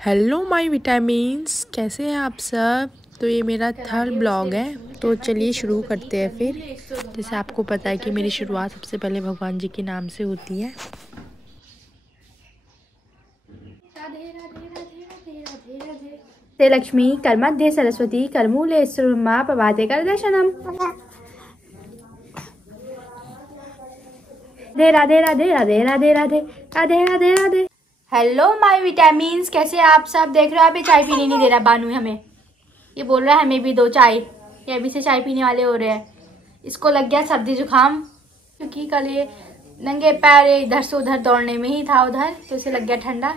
Hello my vitamins, कैसे हैं आप सब। तो ये मेरा थर्ड ब्लॉग है, तो चलिए शुरू करते हैं। फिर जैसे आपको पता है कि मेरी शुरुआत सबसे पहले भगवान जी के नाम से होती है। ते लक्ष्मी कर्मध्ये सरस्वती कर्मूले सुरमा प्रभाते कर दर्शनम। Radhe Radhe Radhe Radhe Radhe Radhe Radhe Radhe Radhe. Hello my vitamins, कैसे आप सब। देख रहे हो आप, ये चाय पीने नहीं दे रहा बानू हमें। ये बोल रहा है हमें भी दो चाय, ये अभी से चाय पीने वाले हो रहे हैं। इसको लग गया सर्दी जुकाम, क्योंकि कल ये नंगे पैर इधर से उधर दौड़ने में ही था उधर, तो इसे लग गया ठंडा।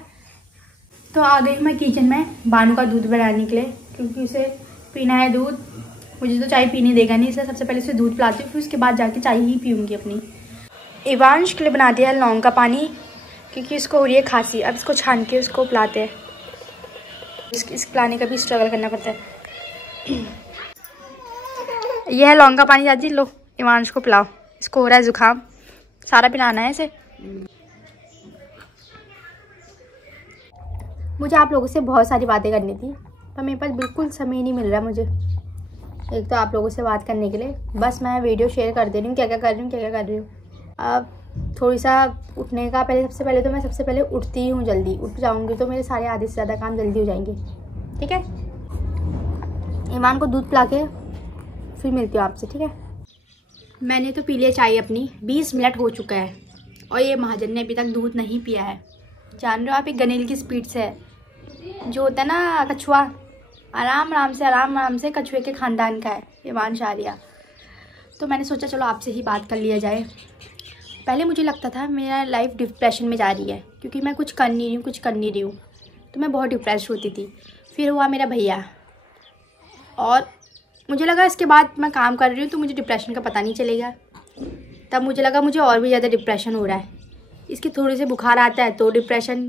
तो आ गई मैं किचन में बानू का दूध बनाने के लिए, क्योंकि उसे पीना है दूध। मुझे तो चाय पीने देगा नहीं, इसलिए सबसे पहले उसे दूध पिलाती हूँ, फिर उसके बाद जाके चाय ही पीऊँगी अपनी। इवांश के लिए बना दिया लौंग का पानी, क्योंकि इसको हो रही है खांसी। अब इसको छान के उसको पिलाते हैं। इस पिलाने का भी स्ट्रगल करना पड़ता है। यह है लौंग का पानी। जाती लो, इवांश को पिलाओ, इसको हो रहा है जुकाम। सारा पिलाना है इसे। मुझे आप लोगों से बहुत सारी बातें करनी थी, पर मेरे पास बिल्कुल समय नहीं मिल रहा मुझे। एक तो आप लोगों से बात करने के लिए बस मैं वीडियो शेयर कर दे रही हूँ, क्या क्या कर रही हूँ, क्या क्या कर रही हूँ। अब थोड़ी सा उठने का सबसे पहले तो मैं सबसे पहले उठती हूँ। जल्दी उठ जाऊँगी तो मेरे सारे आधे से ज़्यादा काम जल्दी हो जाएंगे। ठीक है, ईमान को दूध पिला के फिर मिलती हूँ आपसे। ठीक है, मैंने तो पी लिया चाय अपनी। 20 मिनट हो चुका है और ये महाजन ने अभी तक दूध नहीं पिया है। जान रहे हो आप, एक गनेल की स्पीड से है। जो होता है ना कछुआ, आराम आराम से कछुए के ख़ानदान का है ईमान शारिया। तो मैंने सोचा चलो आपसे ही बात कर लिया जाए। पहले मुझे लगता था मेरा लाइफ डिप्रेशन में जा रही है, क्योंकि मैं कुछ कर नहीं रही हूँ, तो मैं बहुत डिप्रेस होती थी। फिर हुआ मेरा भैया, और मुझे लगा इसके बाद मैं काम कर रही हूँ तो मुझे डिप्रेशन का पता नहीं चलेगा। तब मुझे लगा मुझे और भी ज़्यादा डिप्रेशन हो रहा है। इसके थोड़े से बुखार आता है तो डिप्रेशन,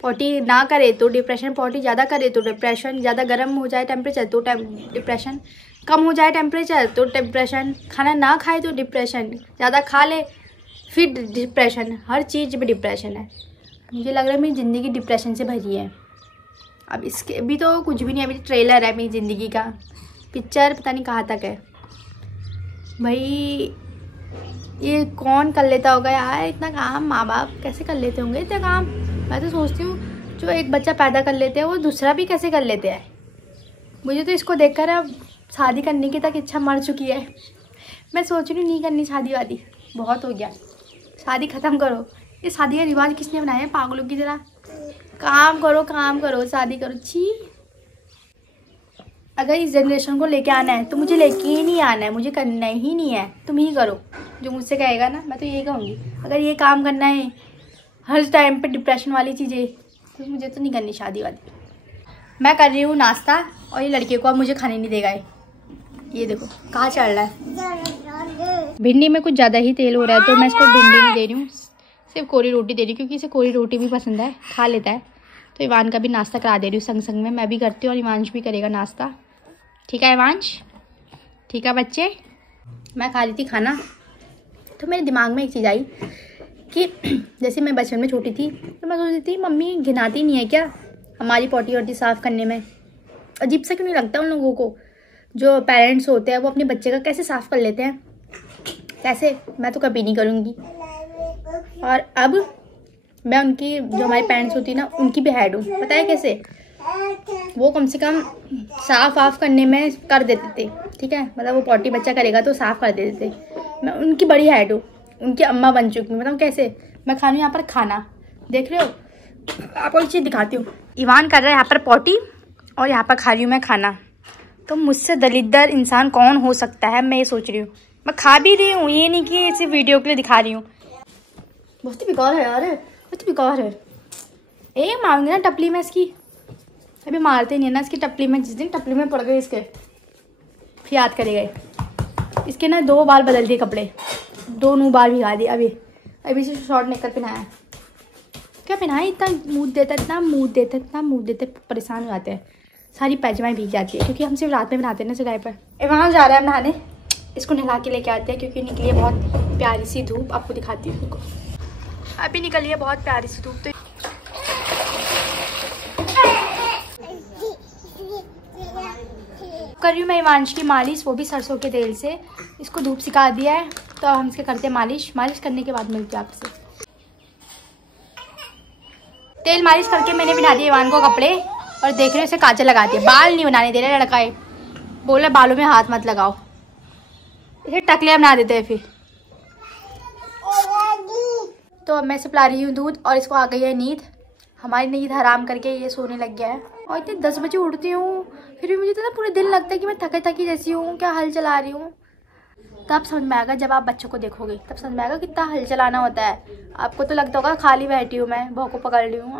पॉटी ना करे तो डिप्रेशन, पॉटी ज़्यादा करे तो डिप्रेशन, ज़्यादा गर्म हो जाए टेम्परेचर तो डिप्रेशन, कम हो जाए टेम्परेचर तो डिप्रेशन, खाना ना खाए तो डिप्रेशन, ज़्यादा खा ले फिर डिप्रेशन। हर चीज़ में डिप्रेशन है। मुझे लग रहा है मेरी ज़िंदगी डिप्रेशन से भरी है। अब इसके अभी तो कुछ भी नहीं, अभी ट्रेलर है मेरी ज़िंदगी का। पिक्चर पता नहीं कहाँ तक है भाई। ये कौन कर लेता होगा यार इतना काम। माँ बाप कैसे कर लेते होंगे इतना काम। मैं तो सोचती हूँ जो एक बच्चा पैदा कर लेते हैं वो दूसरा भी कैसे कर लेते हैं। मुझे तो इसको देखकर अब शादी करने की तक इच्छा मर चुकी है। मैं सोच रही हूँ नहीं करनी शादी वादी, बहुत हो गया। शादी ख़त्म करो। ये शादी का रिवाज किसने बनाया है पागलों की तरह। काम करो शादी करो। छी, अगर इस जनरेशन को लेके आना है तो मुझे लेके ही नहीं आना है, मुझे करना ही नहीं है। तुम ही करो जो मुझसे कहेगा ना, मैं तो यही कहूँगी। अगर ये काम करना है हर टाइम पे डिप्रेशन वाली चीज़ें, तो मुझे तो नहीं करनी शादी वादी। मैं कर रही हूँ नाश्ता और ये लड़के को अब मुझे खाने नहीं देगा। ये देखो कहाँ चल रहा है। भिंडी में कुछ ज़्यादा ही तेल हो रहा है तो मैं इसको भिंडी नहीं दे रही हूँ, सिर्फ कोरी रोटी दे रही हूँ, क्योंकि इसे कोरी रोटी भी पसंद है, खा लेता है। तो इवान का भी नाश्ता करा दे रही हूँ संग में। मैं भी करती हूँ और इवांश भी करेगा नाश्ता। ठीक है इवांश, ठीक है बच्चे। मैं खा ली थी खाना तो मेरे दिमाग में एक चीज़ आई कि जैसे मैं बचपन में छोटी थी तो मैं सोचती थी मम्मी घिनाती नहीं है क्या हमारी पॉटी वॉटी साफ़ करने में। अजीब सा क्यों नहीं लगता उन लोगों को जो पेरेंट्स होते हैं वो अपने बच्चे का कैसे साफ़ कर लेते हैं। कैसे, मैं तो कभी नहीं करूँगी। और अब मैं उनकी जो हमारी पेरेंट्स होती है ना उनकी भी हेड हूँ। पता है कैसे, वो कम से कम साफ़ वाफ करने में कर देते थे। ठीक है, मतलब वो पॉटी बच्चा करेगा तो साफ़ कर देते थे। मैं उनकी बड़ी हेड हूँ, उनकी अम्मा बन चुकी हूँ। बताऊँ कैसे। मैं खा रही हूँ यहाँ पर खाना, देख रहे हो, आपको एक चीज़ दिखाती हूँ। इवान कर रहा है यहाँ पर पॉटी और यहाँ पर खा रही हूँ मैं खाना। तो मुझसे दलिद्र इंसान कौन हो सकता है, मैं ये सोच रही हूँ। मैं खा भी रही हूँ, ये नहीं कि सिर्फ वीडियो के लिए दिखा रही हूँ। बहुत बेकार है यार, बहुत बेकार है। ए मांगे ना टपली में इसकी, अभी मारते नहीं है ना इसकी टपली में। जिस दिन टपली में पड़ गए इसके फिर याद करे गए। इसके ना 2 बाल बदल दिए कपड़े, 2 नू बाल भिगा दिए। अभी से शॉर्ट नेकर पहनाया। क्या पहनाया, इतना मूड देता, परेशान हो जाते हैं। सारी पैजमाएँ भीग जाती है, क्योंकि हम सिर्फ रात में बनाते हैं ना सिलाई पर। वहाँ जा रहा है नहाने, इसको नहला के लेके आते हैं, क्योंकि निकली है बहुत प्यारी सी धूप। आपको दिखाती हूँ, अभी निकली है बहुत प्यारी सी धूप। तो कर रही हूँ मैं इवांश की मालिश, वो भी सरसों के तेल से। इसको धूप सिखा दिया है तो हम इसके करते हैं मालिश। मालिश करने के बाद मिलते हैं आपसे। तेल मालिश करके मैंने बना दिया इवान को कपड़े और देख रहे हो इसे काजल लगा दिया। बाल नहीं बनाने दे रहे लड़का है, बोले बालों में हाथ मत लगाओ, इसे टकलियाँ बना देते हैं फिर। तो अब मैं इसे पिला रही हूँ दूध और इसको आ गई है नींद। हमारी नींद हराम करके ये सोने लग गया है। और इतने 10 बजे उठती हूँ फिर भी मुझे तो ना पूरे दिन लगता है कि मैं थकी थकी जैसी हूँ, क्या हल चला रही हूँ। तब समझ में आएगा, जब आप बच्चों को देखोगे तब समझ में आएगा कितना हल चलाना होता है। आपको तो लगता होगा खाली बैठी हूँ मैं, भौं को पकड़ रही हूँ।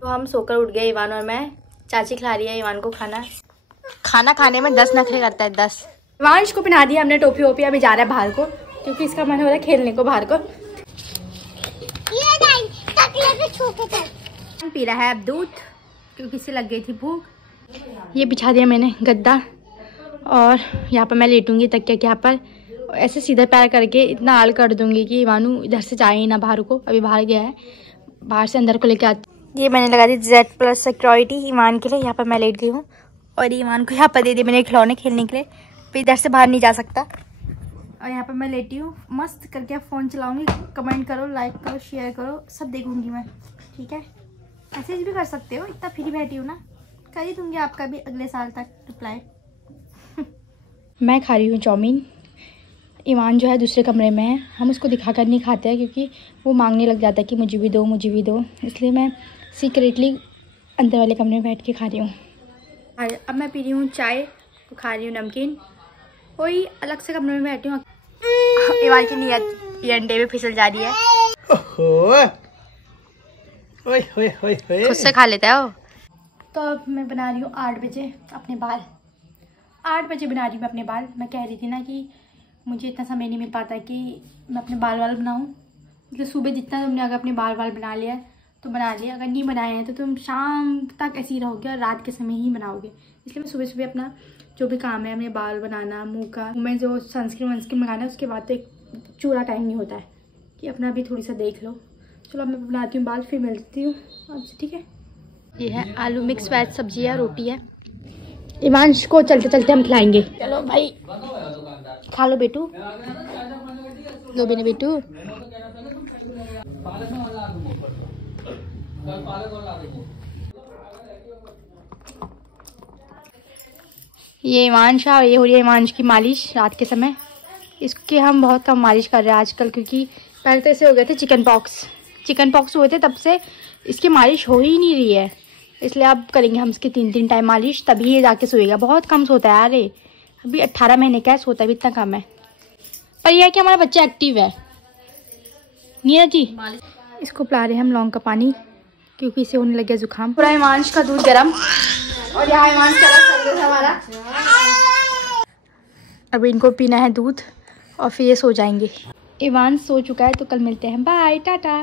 तो हम सोकर उठ गए इवान और मैं। चाची खिला रही है इवान को खाना। खाना खाने में 10 नखरे करता है, 10। इवांश को पहना दिया हमने टोपी वोपी, अभी जा रहा है बाहर को क्योंकि इसका मन हो रहा है खेलने को बाहर को। पी रहा है अब दूध क्योंकि इसे लग गई थी भूख। ये बिछा दिया मैंने गद्दा और यहाँ पर मैं लेटूंगी तकिया के यहाँ पर। ऐसे सीधा पैर करके इतना आल कर दूंगी कि इवानू इधर से जाए ही ना बाहर को। अभी बाहर गया है, बाहर से अंदर को लेके आती। ये मैंने लगा दी Z+ सिक्योरिटी ईमान के लिए। यहाँ पर मैं लेट गई हूँ और ईमान को यहाँ पर दे दी मैंने खिलौने खेलने के लिए। फिर इधर से बाहर नहीं जा सकता। और यहाँ पर मैं लेटी हूँ मस्त करके। अब फ़ोन चलाऊँगी। कमेंट करो, लाइक करो, शेयर करो, सब देखूँगी मैं, ठीक है। मैसेज भी कर सकते हो, इतना फ्री बैठी हूँ ना, कर ही दूँगी आपका भी अगले साल तक रिप्लाई। मैं खा रही हूँ चाउमीन। ईमान जो है दूसरे कमरे में है, हम उसको दिखा कर नहीं खाते हैं क्योंकि वो मांगने लग जाता है कि मुझे भी दो, मुझे भी दो। इसलिए मैं सीक्रेटली अंदर वाले कमरे में बैठ के खा रही हूँ। अब मैं पी रही हूँ चाय, खा रही हूँ नमकीन। कोई अलग से कमरे में बैठी हूँ। ईमान की नीयत ये अंडे में फिसल जा रही है। खुद से खा लेता है वो। तो अब मैं बना रही हूँ 8 बजे अपने बाल। 8 बजे बना रही हूँ मैं अपने बाल। मैं कह रही थी ना कि मुझे इतना समय नहीं मिल पाता कि मैं अपने बाल बनाऊँ। मतलब सुबह जितना तुमने अगर अपने बाल बना लिया है तो बना लिया, अगर नहीं बनाए हैं तो तुम शाम तक ऐसे ही रहोगे और रात के समय ही बनाओगे। इसलिए मैं सुबह सुबह अपना जो भी काम है, अपने बाल बनाना, मुँह का, मैं जो सनस्क्रीन लगाना है उसके बाद तो एक चूरा टाइम नहीं होता है कि अपना भी थोड़ी सा देख लो। चलो अब मैं बनाती हूँ बाल, फिर मिलती हूँ आपसे, ठीक है। ये है आलू मिक्स वेज सब्जी है, रोटी है। इवांश को चलते चलते हम खिलाएंगे। चलो भाई खा लो बेटू, लो बेने बेटू। ये इवांश और ये हो रही है इवांश की मालिश रात के समय। इसके हम बहुत कम मालिश कर रहे हैं आजकल क्योंकि पहले तो ऐसे हो गए थे चिकन पॉक्स हुए थे, तब से इसकी मालिश हो ही नहीं रही है। इसलिए अब करेंगे हम इसकी 3 टाइम मालिश, तभी ये जाके सोएगा। बहुत कम सोता है यार, अभी 18 महीने का है, सोता भी इतना कम है। पर यह है कि हमारा बच्चा एक्टिव है। नीरा जी इसको पिला रहे हैं हम लौंग का पानी क्योंकि इसे होने लग गया जुकाम। पूरा इवांश का दूध गर्म और यहाँ इवांश का अलग सर्विस हमारा। अब इनको पीना है दूध और फिर ये सो जाएंगे। इवांश सो चुका है तो कल मिलते हैं, बाय टाटा।